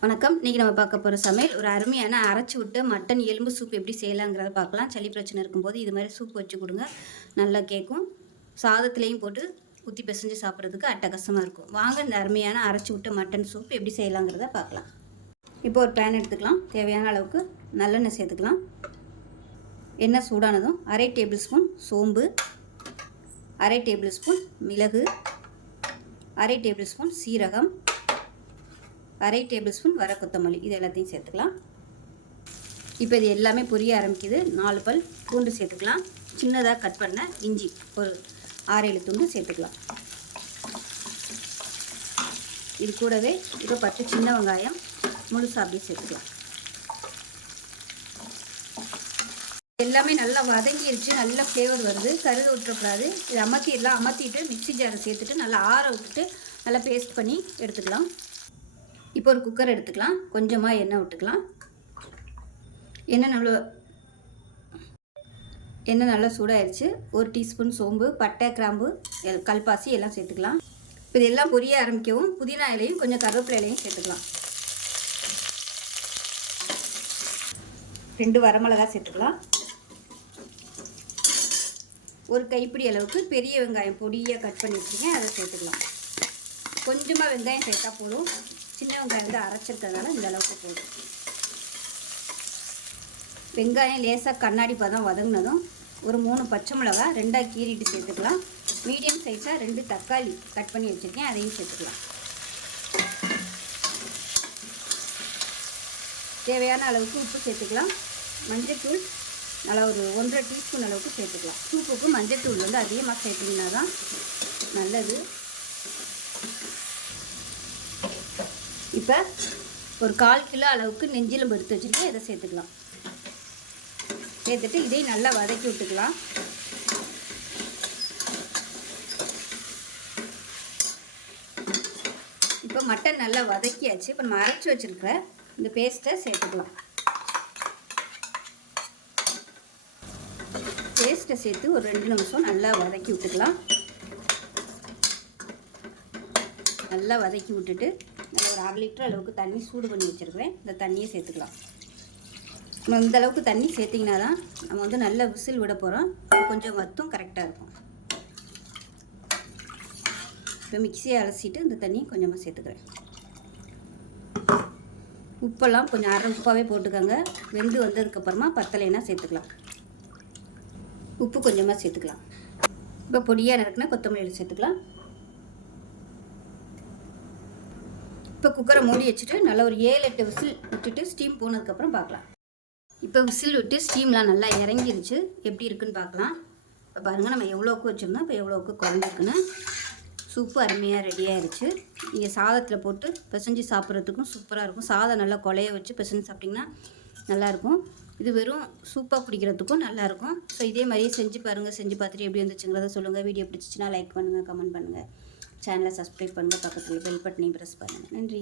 வணக்கம். இன்றைக்கி நம்ம பார்க்க போகிற சமையல் ஒரு அருமையான அரைச்சி விட்டு மட்டன் எலும்பு சூப் எப்படி செய்யலாங்கிறத பார்க்கலாம். சளி பிரச்சனை இருக்கும்போது இது மாதிரி சூப் வச்சு கொடுங்க, நல்லா கேட்கும். சாதத்துலேயும் போட்டு ஊற்றி பிசைஞ்சு சாப்பிட்றதுக்கு அட்டகாசமாக இருக்கும். வாங்க இந்த அருமையான அரைச்சி விட்டு மட்டன் சூப் எப்படி செய்யலாங்கிறத பார்க்கலாம். இப்போ ஒரு பேன் எடுத்துக்கலாம். தேவையான அளவுக்கு நல்லெண்ணெய் சேர்த்துக்கலாம். எண்ணெய் சூடானதும் அரை டேபிள் ஸ்பூன் சோம்பு, அரை டேபிள் ஸ்பூன் மிளகு, அரை டேபிள் ஸ்பூன் சீரகம், அரை டேபிள் ஸ்பூன் வர கொத்தமல்லி, இது எல்லாத்தையும் சேர்த்துக்கலாம். இப்போ இது எல்லாமே பொரிய ஆரம்பிக்குது. 4 பல் பூண்டு சேர்த்துக்கலாம். சின்னதாக கட் பண்ண இஞ்சி ஒரு 6-7 துண்டு சேர்த்துக்கலாம். இது கூடவே இப்போ 10 சின்ன வெங்காயம் முழுசாக அப்படியே சேர்த்துக்கலாம். எல்லாமே நல்லா வதங்கிருச்சு, நல்ல ஃப்ளேவர் வருது. கருது விட்டுறக்கூடாது. இது அமர்த்திடலாம். அமர்த்திட்டு மிக்ஸி ஜாரை சேர்த்துட்டு நல்லா ஆற விட்டுட்டு நல்லா பேஸ்ட் பண்ணி எடுத்துக்கலாம். இப்போ ஒரு குக்கர் எடுத்துக்கலாம். கொஞ்சமாக எண்ணெய் விட்டுக்கலாம். எண்ணெய் நல்லா சூடாயிருச்சு. 1 டீஸ்பூன் சோம்பு, பட்டை, கிராம்பு, கல்பாசி எல்லாம் சேர்த்துக்கலாம். இப்போ இதெல்லாம் பொரிய ஆரம்பிக்கவும் புதினா இலையும் கொஞ்சம் கருவேப்பிலை இலையும் சேர்த்துக்கலாம். 2 வரமிளகாய் சேர்த்துக்கலாம். ஒரு கைப்பிடி அளவுக்கு பெரிய வெங்காயம் பொடியாக கட் பண்ணி வச்சுருக்கேன், அதை சேர்த்துக்கலாம். கொஞ்சமாக வெங்காயம் சேர்த்தா போதும். சின்ன வெங்காயம் வந்து அரைச்சிருக்கிறதுனால இந்த அளவுக்கு போதும். வெங்காயம் லேசாக கண்ணாடி பதம் வதங்கினதும் ஒரு 3 பச்சை மிளகாய் 2ஆக கீறிட்டு சேர்த்துக்கலாம். மீடியம் சைஸாக 2 தக்காளி கட் பண்ணி வச்சுருக்கேன், அதையும் சேர்த்துக்கலாம். தேவையான அளவுக்கு உப்பு சேர்த்துக்கலாம். மஞ்சள்தூள் நல்லா ஒரு 1.5 டீஸ்பூன் அளவுக்கு சேர்த்துக்கலாம். சூப்புக்கு மஞ்சள்தூள் வந்து அதிகமாக சேர்த்துக்கினா தான் நல்லது. இப்போ ஒரு 1/4 கிலோ அளவுக்கு நெஞ்சிலும் எடுத்து வச்சுருக்கேன், இதை சேர்த்துக்கலாம். சேர்த்துட்டு இதையும் நல்லா வதக்கி விட்டுக்கலாம். இப்போ மட்டன் நல்லா வதக்கியாச்சு. இப்போ நம்ம அரைச்சி வச்சுருக்கிற இந்த பேஸ்ட்டை சேர்த்துக்கலாம். பேஸ்ட்டை சேர்த்து ஒரு 2 நிமிஷம் நல்லா வதக்கி விட்டுக்கலாம். நல்லா வதக்கி விட்டுட்டு ஒரு 1/2 லிட்டர் அளவுக்கு தண்ணி சூடு பண்ணி வச்சுருக்கிறேன், இந்த தண்ணியை சேர்த்துக்கலாம். நம்ம இந்த அளவுக்கு தண்ணி சேர்த்திங்கன்னா தான் நம்ம வந்து நல்ல விசில் விட போகிறோம். கொஞ்சம் வத்தும் கரெக்டாக இருக்கும். இப்போ மிக்சியை அலசிட்டு இந்த தண்ணி கொஞ்சமாக சேர்த்துக்கிறேன். உப்பெல்லாம் கொஞ்சம் அரை உப்பாகவே போட்டுக்கோங்க. வெந்து வந்ததுக்கப்புறமா பத்தலைன்னா சேர்த்துக்கலாம். உப்பு கொஞ்சமாக சேர்த்துக்கலாம். இப்போ பொடியாக நறுக்குனா கொத்தமல்லியில் சேர்த்துக்கலாம். இப்போ குக்கரை மூடி வச்சுட்டு நல்லா ஒரு 7-8 விசில் விட்டுட்டு ஸ்டீம் போனதுக்கப்புறம் பார்க்கலாம். இப்போ விசில் விட்டு ஸ்டீம்லாம் நல்லா இறங்கிருச்சு. எப்படி இருக்குன்னு பார்க்கலாம். இப்போ பாருங்கள், நம்ம எவ்வளோக்கு வச்சோம்னா இப்போ எவ்வளோக்கு குறைஞ்சிருக்குன்னு. சூப்பு அருமையாக ரெடியாகிருச்சு. நீங்கள் சாதத்தில் போட்டு பிசைஞ்சு சாப்பிட்றதுக்கும் சூப்பராக இருக்கும். சாதம் நல்லா கொலைய வச்சு பிசைஞ்சு சாப்பிட்டிங்கன்னா நல்லாயிருக்கும். இது வெறும் சூப்பாக குடிக்கிறதுக்கும் நல்லாயிருக்கும். ஸோ இதே மாதிரியே செஞ்சு பாருங்கள். செஞ்சு பார்த்துட்டு எப்படி வந்துச்சுங்கிறத சொல்லுங்கள். வீடியோ பிடிச்சிச்சின்னா லைக் பண்ணுங்கள், கமெண்ட் பண்ணுங்கள், சேனலை சப்ஸ்கிரைப் பண்ணுங்கள், பக்கத்தில் பெல் பட்டனையும் ப்ரெஸ் பண்ணுங்கள். நன்றி.